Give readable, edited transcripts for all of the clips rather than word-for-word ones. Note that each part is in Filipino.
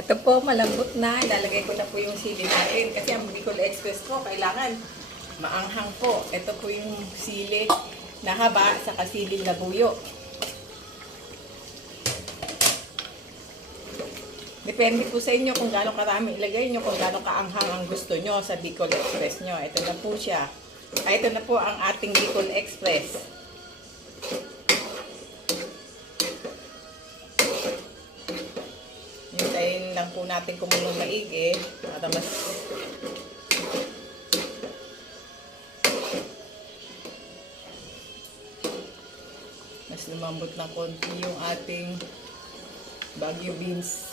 Ito po, malambot na. Ilalagay ko na po yung sili natin. Kasi ang Bicol Express po, kailangan maanghang po. Ito po yung sili na haba sa kasilin na buyo. Depende po sa inyo kung gaano karami ilagay nyo, kung gaano kaanghang ang gusto nyo sa Bicol Express nyo. Ito na po siya. Ito na po ang ating Bicol Express. Hintayin lang po natin kumulong maigi para mas lumambot ng konti yung ating Baguio beans.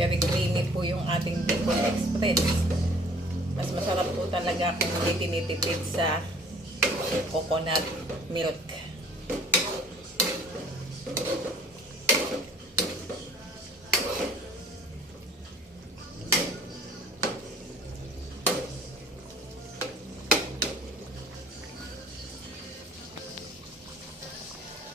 Very creamy po yung ating Bicol Express. Mas masarap po talaga kung hindi tinitipid sa coconut milk.